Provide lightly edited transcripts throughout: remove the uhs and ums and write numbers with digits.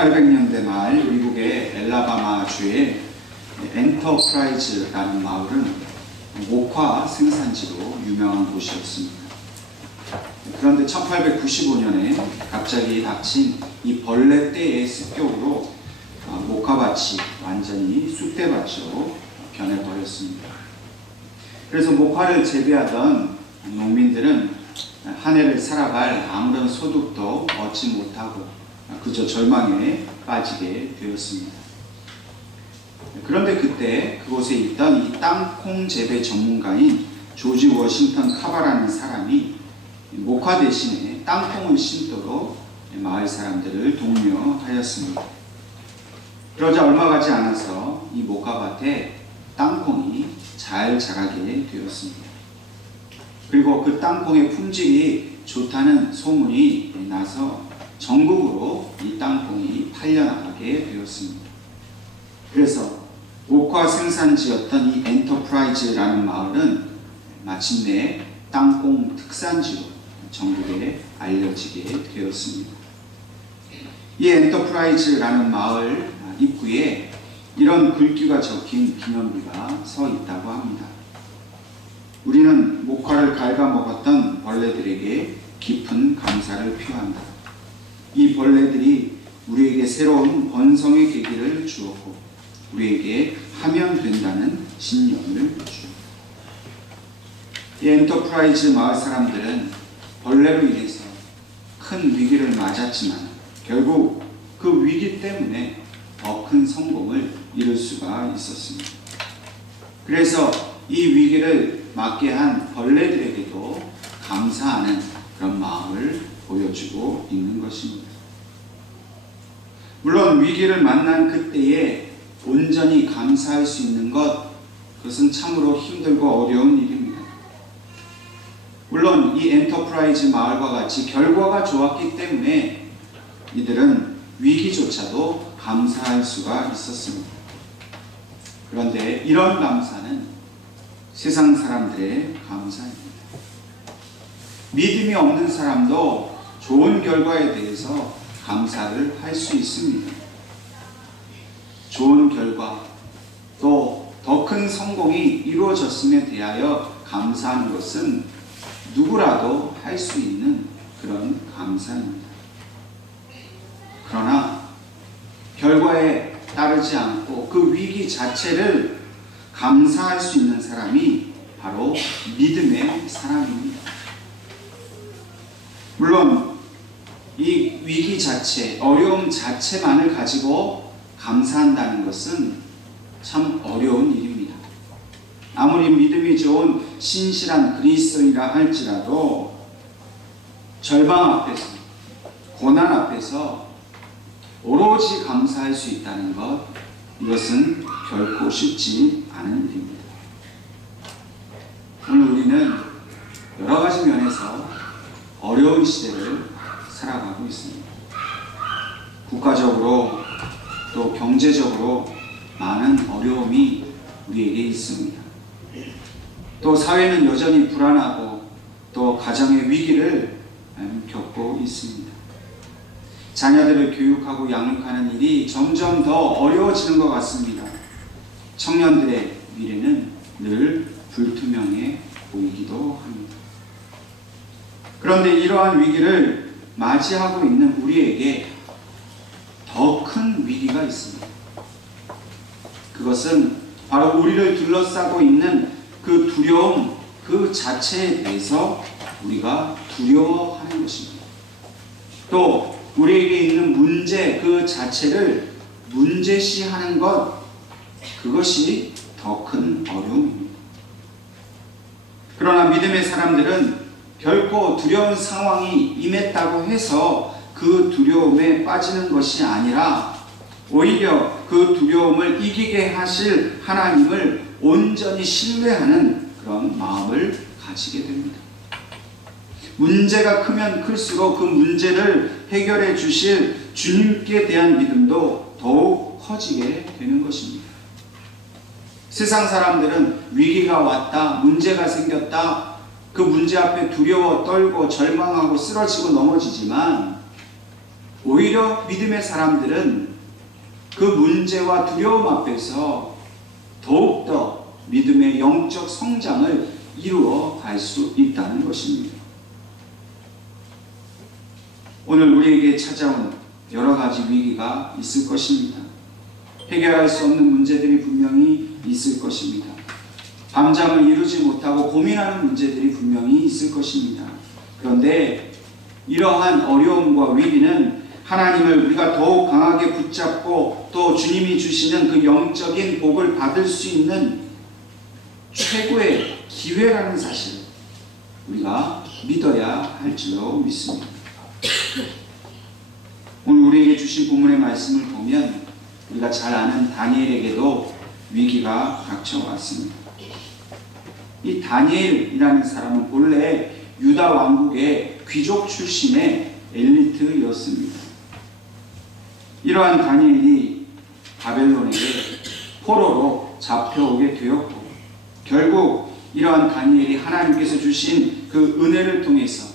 1800년대 말 미국의 엘라바마주의 엔터프라이즈라는 마을은 목화 생산지로 유명한 곳이었습니다. 그런데 1895년에 갑자기 닥친 이 벌레떼의 습격으로 목화밭이 완전히 쑥대밭으로 변해버렸습니다. 그래서 목화를 재배하던 농민들은 한 해를 살아갈 아무런 소득도 얻지 못하고 그저 절망에 빠지게 되었습니다. 그런데 그때 그곳에 있던 이 땅콩 재배 전문가인 조지 워싱턴 카바라는 사람이 목화 대신에 땅콩을 심도록 마을 사람들을 독려하였습니다. 그러자 얼마 가지 않아서 이 목화밭에 땅콩이 잘 자라게 되었습니다. 그리고 그 땅콩의 품질이 좋다는 소문이 나서 전국으로 이 땅콩이 팔려나가게 되었습니다. 그래서 목화 생산지였던 이 엔터프라이즈라는 마을은 마침내 땅콩 특산지로 전국에 알려지게 되었습니다. 이 엔터프라이즈라는 마을 입구에 이런 글귀가 적힌 기념비가 서 있다고 합니다. 우리는 목화를 갉아먹었던 벌레들에게 깊은 감사를 표한다. 이 벌레들이 우리에게 새로운 번성의 계기를 주었고 우리에게 하면 된다는 신념을 주었다. 이 엔터프라이즈 마을 사람들은 벌레로 인해서 큰 위기를 맞았지만 결국 그 위기 때문에 더 큰 성공을 이룰 수가 있었습니다. 그래서 이 위기를 맞게 한 벌레들에게도 감사하는 그런 마음을 보여주고 있는 것입니다. 물론 위기를 만난 그때에 온전히 감사할 수 있는 것, 그것은 참으로 힘들고 어려운 일입니다. 물론 이 엔터프라이즈 마을과 같이 결과가 좋았기 때문에 이들은 위기조차도 감사할 수가 있었습니다. 그런데 이런 감사는 세상 사람들의 감사입니다. 믿음이 없는 사람도 좋은 결과에 대해서 감사를 할 수 있습니다. 좋은 결과, 또 더 큰 성공이 이루어졌음에 대하여 감사하는 것은 누구라도 할 수 있는 그런 감사입니다. 그러나 결과에 따르지 않고 그 위기 자체를 감사할 수 있는 사람이 바로 믿음의 사람입니다. 물론 이 위기 자체, 어려움 자체만을 가지고 감사한다는 것은 참 어려운 일입니다. 아무리 믿음이 좋은 신실한 그리스도인이라 할지라도 절망 앞에서, 고난 앞에서 오로지 감사할 수 있다는 것, 이것은 결코 쉽지 않은 일입니다. 오늘 우리는 여러 가지 면에서 어려운 시대를 살아가고 있습니다. 국가적으로 또 경제적으로 많은 어려움이 우리에게 있습니다. 또 사회는 여전히 불안하고 또 가정의 위기를 겪고 있습니다. 자녀들을 교육하고 양육하는 일이 점점 더 어려워지는 것 같습니다. 청년들의 미래는 늘 불투명해 보이기도 합니다. 그런데 이러한 위기를 맞이하고 있는 우리에게 더 큰 위기가 있습니다. 그것은 바로 우리를 둘러싸고 있는 그 두려움 그 자체에 대해서 우리가 두려워하는 것입니다. 또 우리에게 있는 문제 그 자체를 문제시하는 것, 그것이 더 큰 어려움입니다. 그러나 믿음의 사람들은 결코 두려운 상황이 임했다고 해서 그 두려움에 빠지는 것이 아니라 오히려 그 두려움을 이기게 하실 하나님을 온전히 신뢰하는 그런 마음을 가지게 됩니다. 문제가 크면 클수록 그 문제를 해결해 주실 주님께 대한 믿음도 더욱 커지게 되는 것입니다. 세상 사람들은 위기가 왔다, 문제가 생겼다, 그 문제 앞에 두려워 떨고 절망하고 쓰러지고 넘어지지만 오히려 믿음의 사람들은 그 문제와 두려움 앞에서 더욱더 믿음의 영적 성장을 이루어 갈 수 있다는 것입니다. 오늘 우리에게 찾아온 여러 가지 위기가 있을 것입니다. 해결할 수 없는 문제들이 분명히 있을 것입니다. 밤잠을 이루지 못하고 고민하는 문제들이 분명히 있을 것입니다. 그런데 이러한 어려움과 위기는 하나님을 우리가 더욱 강하게 붙잡고 또 주님이 주시는 그 영적인 복을 받을 수 있는 최고의 기회라는 사실 우리가 믿어야 할 줄로 믿습니다. 오늘 우리에게 주신 본문의 말씀을 보면 우리가 잘 아는 다니엘에게도 위기가 닥쳐왔습니다. 이 다니엘이라는 사람은 본래 유다 왕국의 귀족 출신의 엘리트였습니다. 이러한 다니엘이 바벨론에게 포로로 잡혀오게 되었고 결국 이러한 다니엘이 하나님께서 주신 그 은혜를 통해서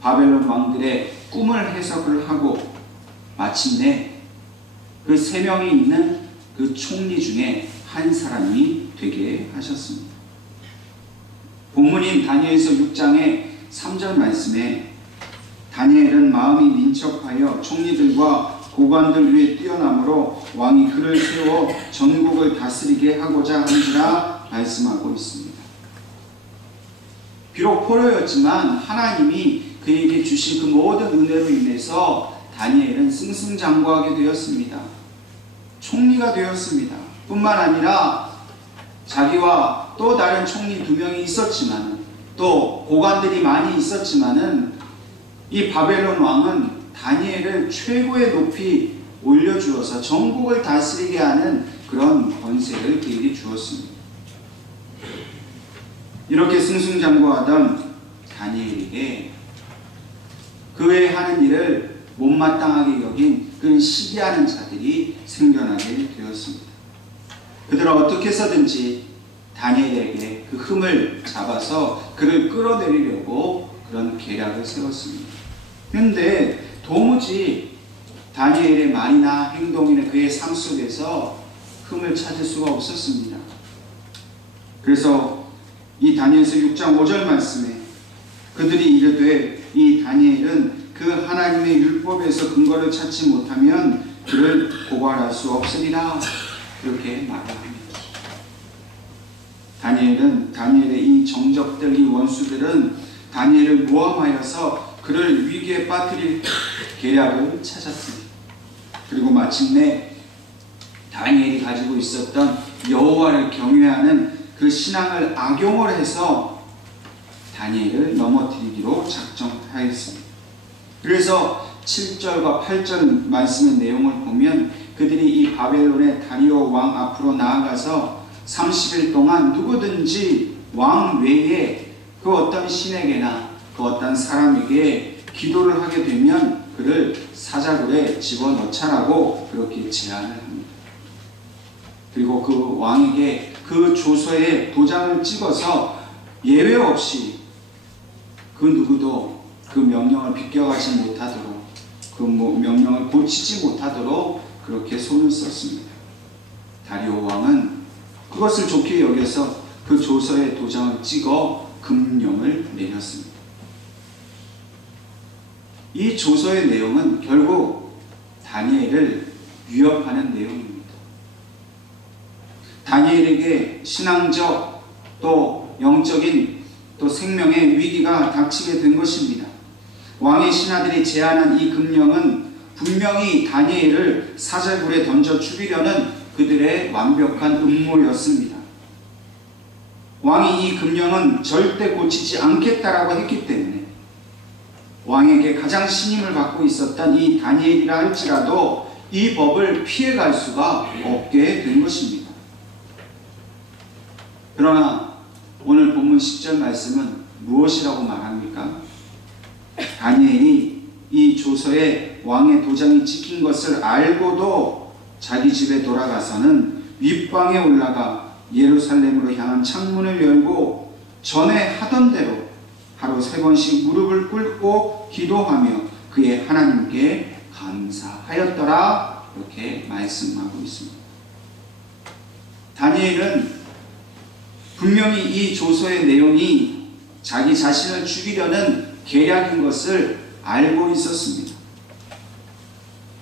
바벨론 왕들의 꿈을 해석을 하고 마침내 그 3명이 있는 그 총리 중에 한 사람이 되게 하셨습니다. 본문인 다니엘서 6장의 3절 말씀에 다니엘은 마음이 민첩하여 총리들과 고관들 위에 뛰어남으로 왕이 그를 세워 전국을 다스리게 하고자 하는지라 말씀하고 있습니다. 비록 포로였지만 하나님이 그에게 주신 그 모든 은혜로 인해서 다니엘은 승승장구하게 되었습니다. 총리가 되었습니다. 뿐만 아니라 자기와 또 다른 총리 2명이 있었지만 또 고관들이 많이 있었지만은 이 바벨론 왕은 다니엘을 최고의 높이 올려주어서 전국을 다스리게 하는 그런 권세를 그에게 주었습니다. 이렇게 승승장구하던 다니엘에게 그의 하는 일을 못마땅하게 여긴 그 시기하는 자들이 생겨나게 되었습니다. 그들은 어떻게 해서든지 다니엘에게 그 흠을 잡아서 그를 끌어내리려고 그런 계략을 세웠습니다. 그런데 도무지 다니엘의 말이나 행동이나 그의 삶 속에서 흠을 찾을 수가 없었습니다. 그래서 이 다니엘서 6장 5절 말씀에 그들이 이르되 이 다니엘은 그 하나님의 율법에서 근거를 찾지 못하면 그를 고발할 수 없으리라 이렇게 말합니다. 다니엘의 이 정적들, 이 원수들은 다니엘을 모함하여서 그를 위기에 빠뜨릴 계략을 찾았습니다. 그리고 마침내 다니엘이 가지고 있었던 여호와를 경외하는 그 신앙을 악용을 해서 다니엘을 넘어뜨리기로 작정하였습니다. 그래서 7절과 8절 말씀의 내용을 보면 그들이 이 바벨론의 다리오 왕 앞으로 나아가서 30일 동안 누구든지 왕 외에 그 어떤 신에게나 그 어떤 사람에게 기도를 하게 되면 그를 사자굴에 집어넣자라고 그렇게 제안을 합니다. 그리고 그 왕에게 그 조서에 도장을 찍어서 예외 없이 그 누구도 그 명령을 비껴가지 못하도록 그 명령을 고치지 못하도록 그렇게 손을 썼습니다. 다리오 왕은 그것을 좋게 여겨서 그 조서에 도장을 찍어 금령을 내렸습니다. 이 조서의 내용은 결국 다니엘을 위협하는 내용입니다. 다니엘에게 신앙적 또 영적인 또 생명의 위기가 닥치게 된 것입니다. 왕의 신하들이 제안한 이 금령은 분명히 다니엘을 사자굴에 던져 죽이려는 그들의 완벽한 음모였습니다. 왕이 이 금령은 절대 고치지 않겠다라고 했기 때문에 왕에게 가장 신임을 받고 있었던 이 다니엘이라 할지라도 이 법을 피해갈 수가 없게 된 것입니다. 그러나 오늘 본문 10절 말씀은 무엇이라고 말합니까? 다니엘이 이 조서에 왕의 도장이 찍힌 것을 알고도 자기 집에 돌아가서는 윗방에 올라가 예루살렘으로 향한 창문을 열고 전에 하던 대로 하루 3번씩 무릎을 꿇고 기도하며 그의 하나님께 감사하였더라. 이렇게 말씀하고 있습니다. 다니엘은 분명히 이 조서의 내용이 자기 자신을 죽이려는 계략인 것을 알고 있었습니다.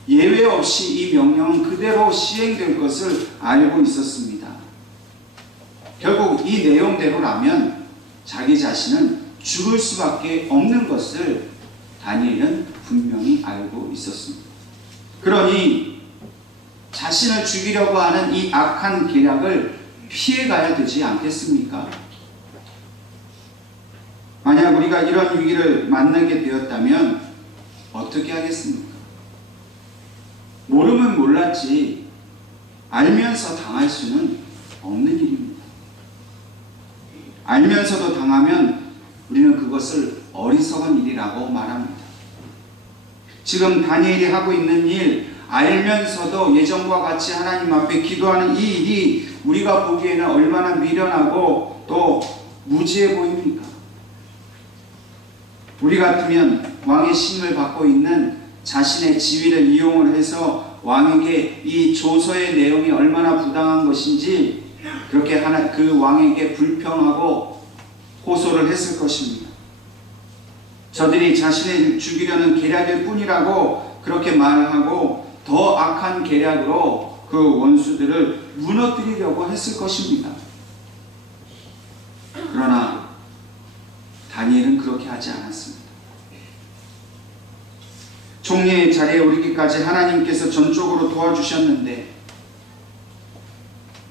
예외 없이 이 명령은 그대로 시행될 것을 알고 있었습니다. 결국 이 내용대로라면 자기 자신은 죽을 수밖에 없는 것을 다니엘은 분명히 알고 있었습니다. 그러니 자신을 죽이려고 하는 이 악한 계략을 피해가야 되지 않겠습니까? 만약 우리가 이런 위기를 만나게 되었다면 어떻게 하겠습니까? 모르면 몰랐지 알면서 당할 수는 없는 일입니다. 알면서도 당하면 우리는 그것을 어리석은 일이라고 말합니다. 지금 다니엘이 하고 있는 일, 알면서도 예전과 같이 하나님 앞에 기도하는 이 일이 우리가 보기에는 얼마나 미련하고 또 무지해 보입니까? 우리 같으면 왕의 신임을 받고 있는 자신의 지위를 이용을 해서 왕에게 이 조서의 내용이 얼마나 부당한 것인지 그렇게 그 왕에게 불평하고 호소를 했을 것입니다. 저들이 자신을 죽이려는 계략일 뿐이라고 그렇게 말하고 더 악한 계략으로 그 원수들을 무너뜨리려고 했을 것입니다. 그러나 다니엘은 그렇게 하지 않았습니다. 총리의 자리에 오르기까지 하나님께서 전적으로 도와주셨는데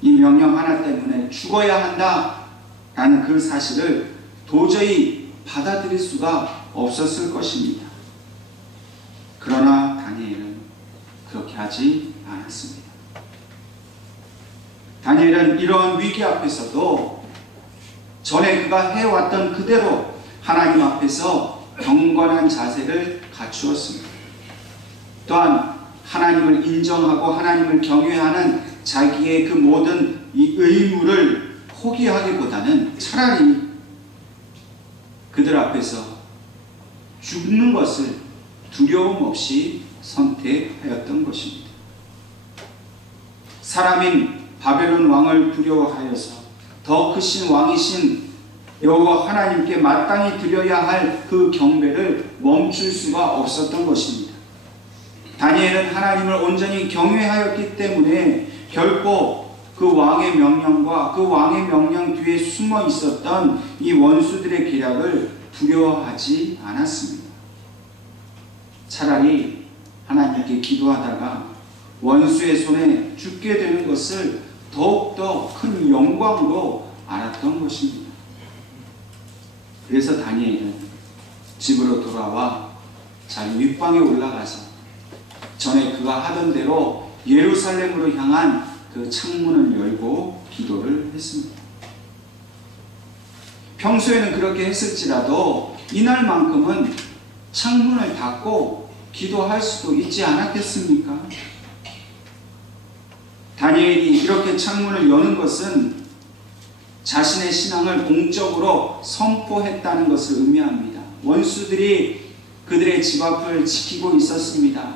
이 명령 하나 때문에 죽어야 한다라는 그 사실을 도저히 받아들일 수가 없었을 것입니다. 그러나 다니엘은 그렇게 하지 않았습니다. 다니엘은 이런 위기 앞에서도 전에 그가 해왔던 그대로 하나님 앞에서 경건한 자세를 갖추었습니다. 또한 하나님을 인정하고 하나님을 경외하는 자기의 그 모든 이 의무를 포기하기보다는 차라리 그들 앞에서 죽는 것을 두려움 없이 선택하였던 것입니다. 사람인 바벨론 왕을 두려워하여서 더 크신 왕이신 여호와 하나님께 마땅히 드려야 할 그 경배를 멈출 수가 없었던 것입니다. 다니엘은 하나님을 온전히 경외하였기 때문에 결코 그 왕의 명령과 그 왕의 명령 뒤에 숨어 있었던 이 원수들의 계략을 두려워하지 않았습니다. 차라리 하나님께 기도하다가 원수의 손에 죽게 되는 것을 더욱더 큰 영광으로 알았던 것입니다. 그래서 다니엘은 집으로 돌아와 자기 윗방에 올라가서 전에 그가 하던 대로 예루살렘으로 향한 그 창문을 열고 기도를 했습니다. 평소에는 그렇게 했을지라도 이날만큼은 창문을 닫고 기도할 수도 있지 않았겠습니까? 다니엘이 이렇게 창문을 여는 것은 자신의 신앙을 공적으로 선포했다는 것을 의미합니다. 원수들이 그들의 집 앞을 지키고 있었습니다.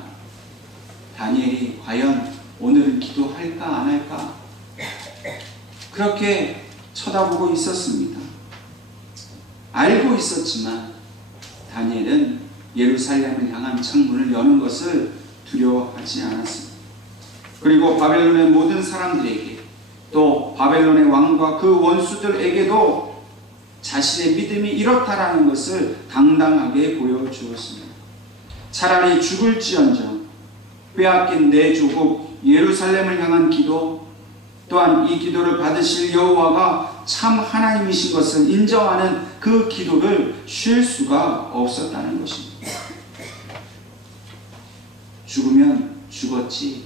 다니엘이 과연 오늘은 기도할까 안 할까? 그렇게 쳐다보고 있었습니다. 알고 있었지만 다니엘은 예루살렘을 향한 창문을 여는 것을 두려워하지 않았습니다. 그리고 바벨론의 모든 사람들에게 또 바벨론의 왕과 그 원수들에게도 자신의 믿음이 이렇다라는 것을 당당하게 보여주었습니다. 차라리 죽을지언정 빼앗긴 내 조국 예루살렘을 향한 기도, 또한 이 기도를 받으실 여호와가 참 하나님이신 것을 인정하는 그 기도를 쉴 수가 없었다는 것입니다. 죽으면 죽었지,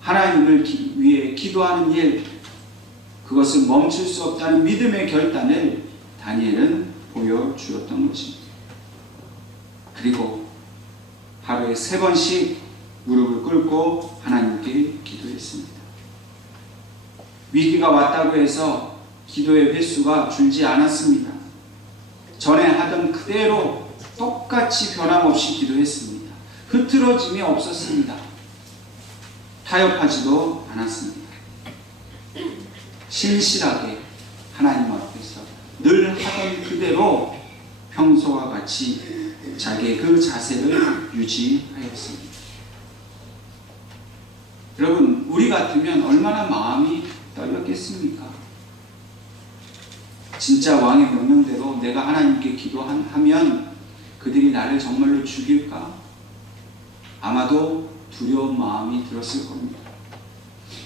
하나님을 위해 기도하는 일, 그것을 멈출 수 없다는 믿음의 결단을 다니엘은 보여주었던 것입니다. 그리고 하루에 3번씩 무릎을 꿇고 하나님께 기도했습니다. 위기가 왔다고 해서 기도의 횟수가 줄지 않았습니다. 전에 하던 그대로 똑같이 변함없이 기도했습니다. 흐트러짐이 없었습니다. 타협하지도 않았습니다. 신실하게 하나님 앞에서 늘 하던 그대로 평소와 같이 자기의 그 자세를 유지하였습니다. 여러분, 우리 같으면 얼마나 마음이 떨렸겠습니까? 진짜 왕의 명령대로 내가 하나님께 기도하면 그들이 나를 정말로 죽일까? 아마도 두려운 마음이 들었을 겁니다.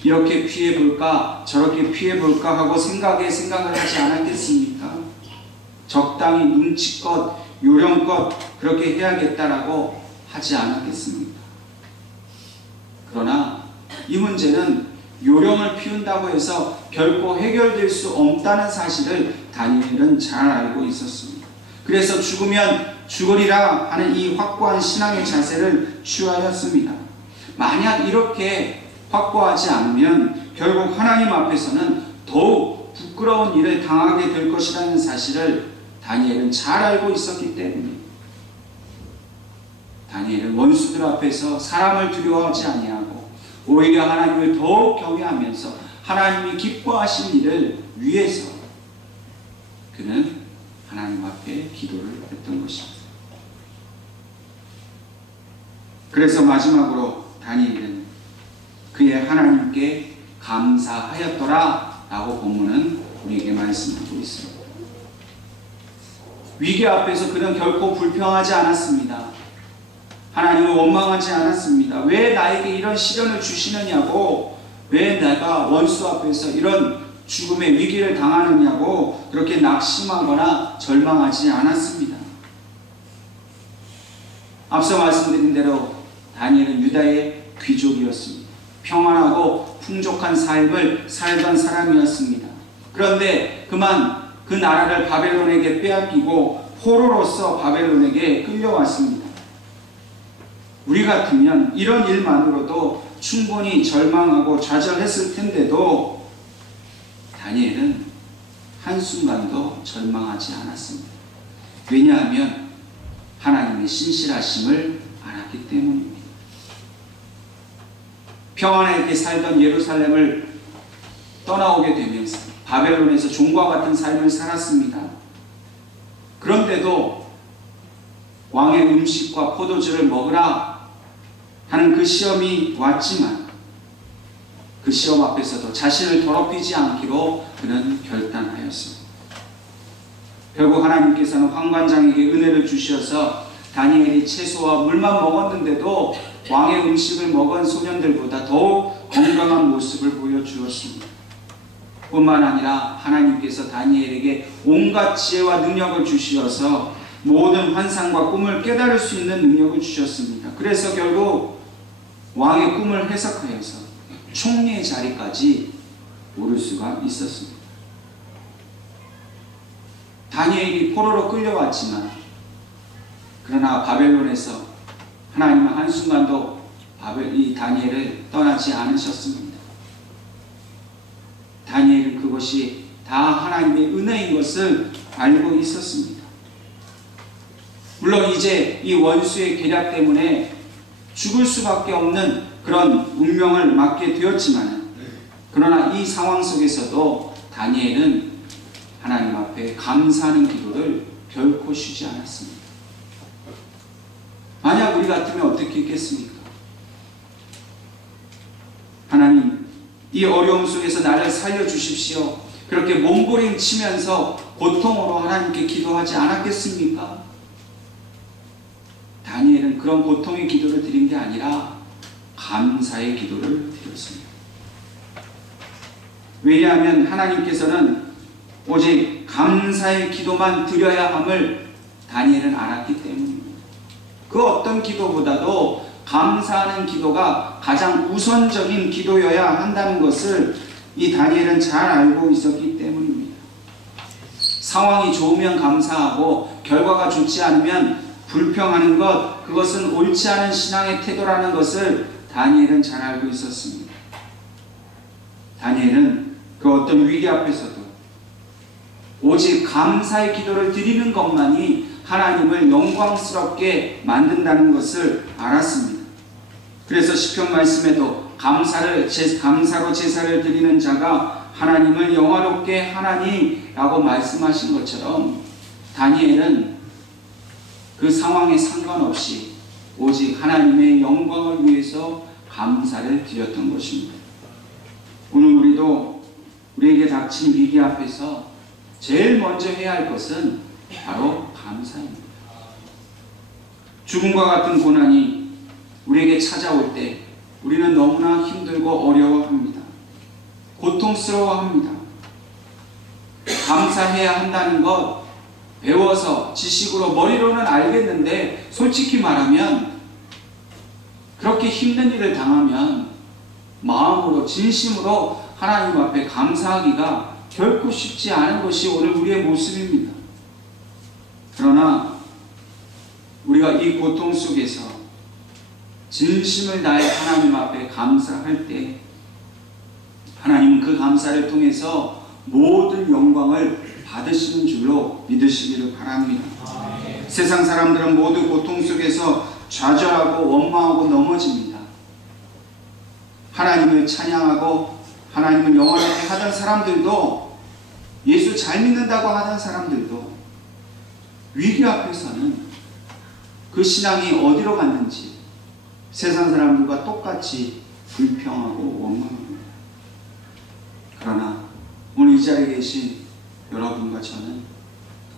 이렇게 피해볼까 저렇게 피해볼까 하고 생각을 하지 않았겠습니까? 적당히 눈치껏 요령껏 그렇게 해야겠다라고 하지 않았겠습니까? 그러나 이 문제는 요령을 피운다고 해서 결코 해결될 수 없다는 사실을 다니엘은 잘 알고 있었습니다. 그래서 죽으면 죽으리라 하는 이 확고한 신앙의 자세를 취하였습니다. 만약 이렇게 확고하지 않으면 결국 하나님 앞에서는 더욱 부끄러운 일을 당하게 될 것이라는 사실을 다니엘은 잘 알고 있었기 때문입니다. 다니엘은 원수들 앞에서 사람을 두려워하지 아니하고 오히려 하나님을 더욱 경외하면서 하나님이 기뻐하신 일을 위해서 그는 하나님 앞에 기도를 했던 것입니다. 그래서 마지막으로 다니엘은 그의 하나님께 감사하였더라 라고 본문은 우리에게 말씀하고 있습니다. 위기 앞에서 그는 결코 불평하지 않았습니다. 하나님을 원망하지 않았습니다. 왜 나에게 이런 시련을 주시느냐고, 왜 내가 원수 앞에서 이런 죽음의 위기를 당하느냐고 그렇게 낙심하거나 절망하지 않았습니다. 앞서 말씀드린 대로 다니엘은 유다의 귀족이었습니다. 평안하고 풍족한 삶을 살던 사람이었습니다. 그런데 그만 그 나라를 바벨론에게 빼앗기고 포로로서 바벨론에게 끌려왔습니다. 우리 같으면 이런 일만으로도 충분히 절망하고 좌절했을 텐데도 다니엘은 한순간도 절망하지 않았습니다. 왜냐하면 하나님의 신실하심을 알았기 때문입니다. 평안하게 살던 예루살렘을 떠나오게 되면서 바벨론에서 종과 같은 삶을 살았습니다. 그런데도 왕의 음식과 포도주를 먹으라 하는 그 시험이 왔지만 그 시험 앞에서도 자신을 더럽히지 않기로 그는 결단하였습니다. 결국 하나님께서는 황관장에게 은혜를 주셔서 다니엘이 채소와 물만 먹었는데도 왕의 음식을 먹은 소년들보다 더욱 건강한 모습을 보여주었습니다. 뿐만 아니라 하나님께서 다니엘에게 온갖 지혜와 능력을 주시어서 모든 환상과 꿈을 깨달을 수 있는 능력을 주셨습니다. 그래서 결국 왕의 꿈을 해석하여서 총리의 자리까지 오를 수가 있었습니다. 다니엘이 포로로 끌려왔지만 그러나 바벨론에서 하나님은 한순간도 이 다니엘을 떠나지 않으셨습니다. 다니엘은 그것이 다 하나님의 은혜인 것을 알고 있었습니다. 물론 이제 이 원수의 계략 때문에 죽을 수밖에 없는 그런 운명을 맞게 되었지만 그러나 이 상황 속에서도 다니엘은 하나님 앞에 감사하는 기도를 결코 쉬지 않았습니다. 만약 우리 같으면 어떻게 했겠습니까? 하나님, 이 어려움 속에서 나를 살려주십시오. 그렇게 몸부림치면서 고통으로 하나님께 기도하지 않았겠습니까? 다니엘은 그런 고통의 기도를 드린 게 아니라 감사의 기도를 드렸습니다. 왜냐하면 하나님께서는 오직 감사의 기도만 드려야 함을 다니엘은 알았기 때문입니다. 그 어떤 기도보다도 감사하는 기도가 가장 우선적인 기도여야 한다는 것을 이 다니엘은 잘 알고 있었기 때문입니다. 상황이 좋으면 감사하고 결과가 좋지 않으면 불평하는 것, 그것은 옳지 않은 신앙의 태도라는 것을 다니엘은 잘 알고 있었습니다. 다니엘은 그 어떤 위기 앞에서도 오직 감사의 기도를 드리는 것만이 하나님을 영광스럽게 만든다는 것을 알았습니다. 그래서 시편 말씀에도 감사로 제사를 드리는 자가 하나님을 영화롭게 하나니라고 말씀하신 것처럼 다니엘은 그 상황에 상관없이 오직 하나님의 영광을 위해서 감사를 드렸던 것입니다. 오늘 우리도 우리에게 닥친 위기 앞에서 제일 먼저 해야 할 것은 바로 감사입니다. 죽음과 같은 고난이 우리에게 찾아올 때 우리는 너무나 힘들고 어려워합니다. 고통스러워합니다. 감사해야 한다는 것 배워서 지식으로 머리로는 알겠는데 솔직히 말하면 그렇게 힘든 일을 당하면 마음으로 진심으로 하나님 앞에 감사하기가 결코 쉽지 않은 것이 오늘 우리의 모습입니다. 그러나 우리가 이 고통 속에서 진심을 다해 하나님 앞에 감사할 때 하나님은 그 감사를 통해서 모든 영광을 받으시는 줄로 믿으시기를 바랍니다. 세상 사람들은 모두 고통 속에서 좌절하고 원망하고 넘어집니다. 하나님을 찬양하고 하나님을 영원하게 하던 사람들도, 예수 잘 믿는다고 하던 사람들도 위기 앞에서는 그 신앙이 어디로 갔는지 세상 사람들과 똑같이 불평하고 원망합니다. 그러나 오늘 이 자리에 계신 여러분과 저는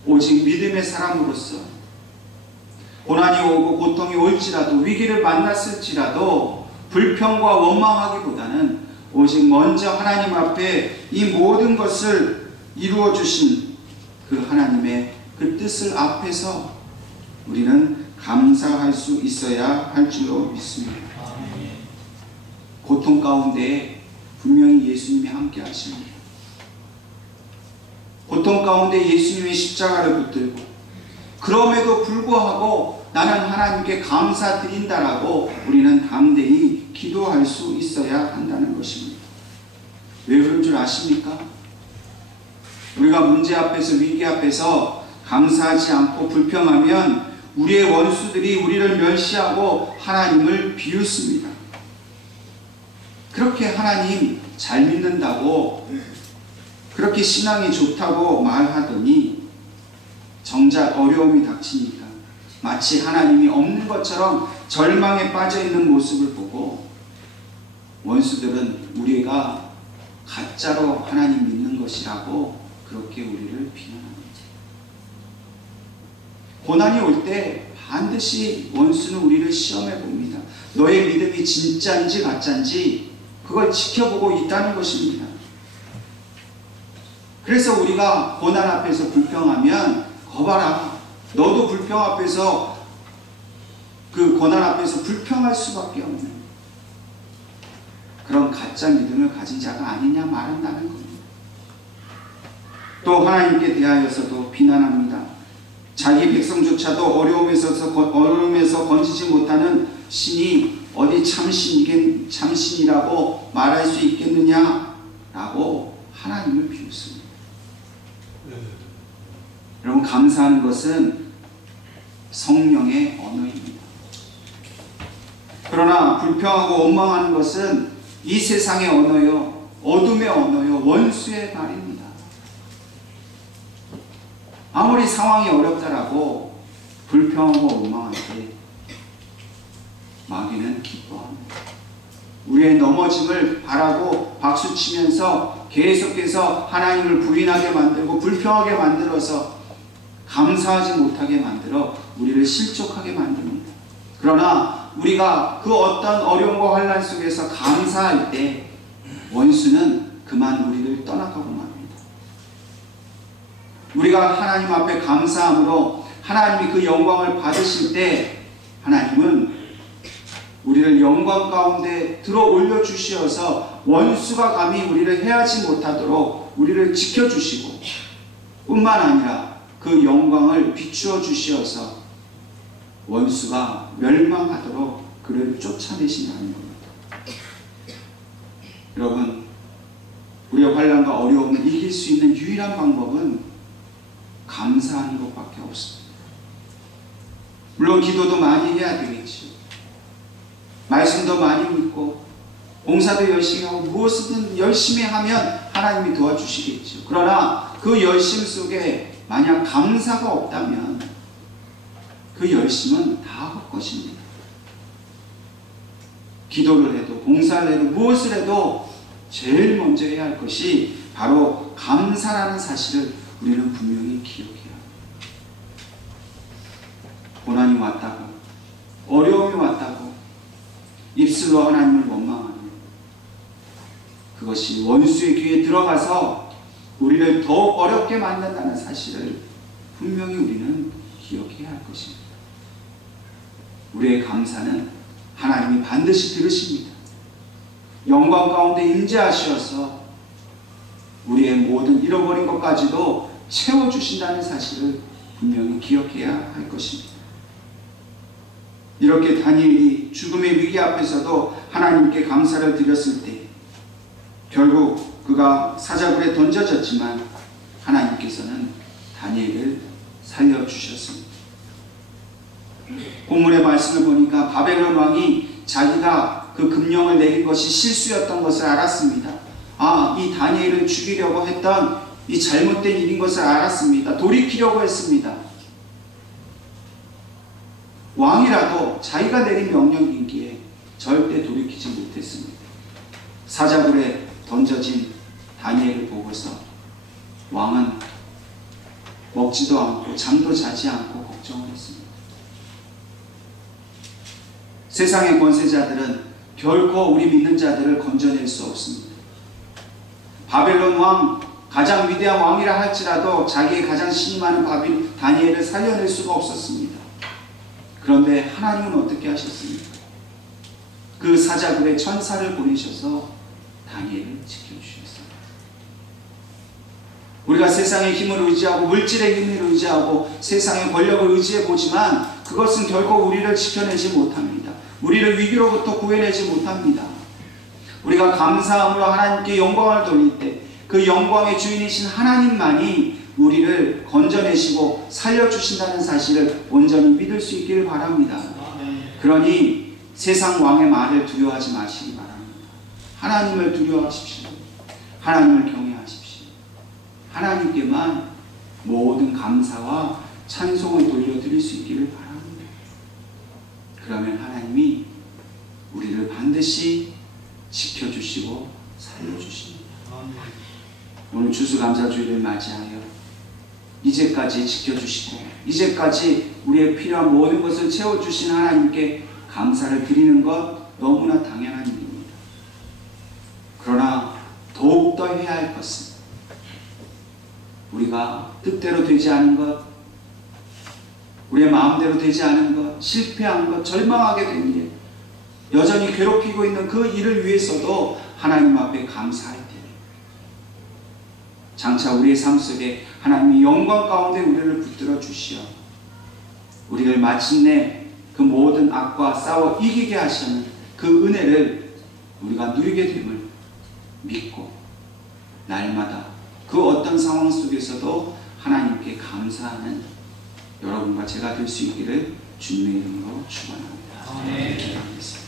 오직 믿음의 사람으로서 고난이 오고 고통이 올지라도, 위기를 만났을지라도 불평과 원망하기보다는 오직 먼저 하나님 앞에 이 모든 것을 이루어 주신 그 하나님의 그 뜻을 앞에서 우리는 감사할 수 있어야 할 줄로 믿습니다. 고통 가운데 분명히 예수님이 함께 하십니다. 고통 가운데 예수님의 십자가를 붙들고 그럼에도 불구하고 나는 하나님께 감사드린다라고 우리는 담대히 기도할 수 있어야 한다는 것입니다. 왜 그런 줄 아십니까? 우리가 문제 앞에서, 위기 앞에서 감사하지 않고 불평하면 우리의 원수들이 우리를 멸시하고 하나님을 비웃습니다. 그렇게 하나님 잘 믿는다고, 그렇게 신앙이 좋다고 말하더니 정작 어려움이 닥치니까 마치 하나님이 없는 것처럼 절망에 빠져 있는 모습을 보고 원수들은 우리가 가짜로 하나님 믿는 것이라고 그렇게 우리를 비난합니다. 고난이 올 때 반드시 원수는 우리를 시험해 봅니다. 너의 믿음이 진짜인지 가짜인지 그걸 지켜보고 있다는 것입니다. 그래서 우리가 고난 앞에서 불평하면 거봐라, 너도 불평 앞에서, 그 고난 앞에서 불평할 수밖에 없는 그런 가짜 믿음을 가진 자가 아니냐 말한다는 겁니다. 또 하나님께 대하여서도 비난합니다. 자기 백성조차도 어려움에서 건지지 못하는 신이 어디 참신이라고 말할 수 있겠느냐라고 하나님을 비웃습니다. 여러분, 감사하는 것은 성령의 언어입니다. 그러나 불평하고 원망하는 것은 이 세상의 언어요, 어둠의 언어요, 원수의 말입니다. 아무리 상황이 어렵다라고 불평하고 원망할 때 마귀는 기뻐합니다. 우리의 넘어짐을 바라고 박수치면서 계속해서 하나님을 부인하게 만들고 불평하게 만들어서 감사하지 못하게 만들어 우리를 실족하게 만듭니다. 그러나 우리가 그 어떤 어려움과 환난 속에서 감사할 때 원수는 그만 우리를 떠나가고 맙니다. 우리가 하나님 앞에 감사함으로 하나님이 그 영광을 받으실 때 하나님은 우리를 영광 가운데 들어 올려주시어서 원수가 감히 우리를 해하지 못하도록 우리를 지켜주시고 뿐만 아니라 그 영광을 비추어 주시어서 원수가 멸망하도록 그를 쫓아내신다는 겁니다. 여러분, 우리의 환난과 어려움을 이길 수 있는 유일한 방법은 감사하는 것밖에 없습니다. 물론 기도도 많이 해야 되겠죠. 말씀도 많이 믿고 봉사도 열심히 하고 무엇이든 열심히 하면 하나님이 도와주시겠죠. 그러나 그 열심 속에 만약 감사가 없다면 그 열심은 다 헛것입니다. 기도를 해도 봉사를 해도 무엇을 해도 제일 먼저 해야 할 것이 바로 감사라는 사실을 우리는 분명히 기억해야 합니다. 고난이 왔다고, 어려움이 왔다고 입술로 하나님을 원망하면 그것이 원수의 귀에 들어가서 우리를 더욱 어렵게 만든다는 사실을 분명히 우리는 기억해야 할 것입니다. 우리의 감사는 하나님이 반드시 들으십니다. 영광 가운데 임재하셔서 우리의 모든 잃어버린 것까지도 채워주신다는 사실을 분명히 기억해야 할 것입니다. 이렇게 다니엘이 죽음의 위기 앞에서도 하나님께 감사를 드렸을 때 결국 그가 사자굴에 던져졌지만 하나님께서는 다니엘을 살려주셨습니다. 본문의 말씀을 보니까 바벨론 왕이 자기가 그 금령을 내린 것이 실수였던 것을 알았습니다. 이 다니엘을 죽이려고 했던 이 잘못된 일인 것을 알았습니다. 돌이키려고 했습니다. 왕이라도 자기가 내린 명령이기에 절대 돌이키지 못했습니다. 사자굴에 던져진 다니엘을 보고서 왕은 먹지도 않고 잠도 자지 않고 걱정을 했습니다. 세상의 권세자들은 결코 우리 믿는 자들을 건져낼 수 없습니다. 바벨론 왕, 가장 위대한 왕이라 할지라도 자기의 가장 신이 많은 다니엘을 살려낼 수가 없었습니다. 그런데 하나님은 어떻게 하셨습니까? 그 사자굴에 천사를 보내셔서 다니엘을 지켜주셨어요. 우리가 세상의 힘을 의지하고 물질의 힘을 의지하고 세상의 권력을 의지해 보지만 그것은 결국 우리를 지켜내지 못합니다. 우리를 위기로부터 구해내지 못합니다. 우리가 감사함으로 하나님께 영광을 돌릴 때 그 영광의 주인이신 하나님만이 우리를 건져내시고 살려주신다는 사실을 온전히 믿을 수 있기를 바랍니다. 그러니 세상 왕의 말을 두려워하지 마시기 바랍니다. 하나님을 두려워하십시오. 하나님을 경외하십시오. 하나님께만 모든 감사와 찬송을 돌려드릴 수 있기를 바랍니다. 그러면 하나님이 우리를 반드시 지켜주시고 살려주십니다. 오늘 추수감사주일을 맞이하여 이제까지 지켜주시고 이제까지 우리의 필요한 모든 것을 채워주신 하나님께 감사를 드리는 것 너무나 당연한 일입니다. 그러나 더욱더 해야 할 것은 우리가 뜻대로 되지 않은 것, 우리의 마음대로 되지 않은 것, 실패한 것, 절망하게 된 일, 여전히 괴롭히고 있는 그 일을 위해서도 하나님 앞에 감사할 때 장차 우리의 삶 속에 하나님이 영광 가운데 우리를 붙들어 주시어 우리를 마침내 그 모든 악과 싸워 이기게 하시는 그 은혜를 우리가 누리게 됨을 믿고 날마다 그 어떤 상황 속에서도 하나님께 감사하는 여러분과 제가 될 수 있기를 주님의 이름으로 축원합니다. 기도하겠습니다.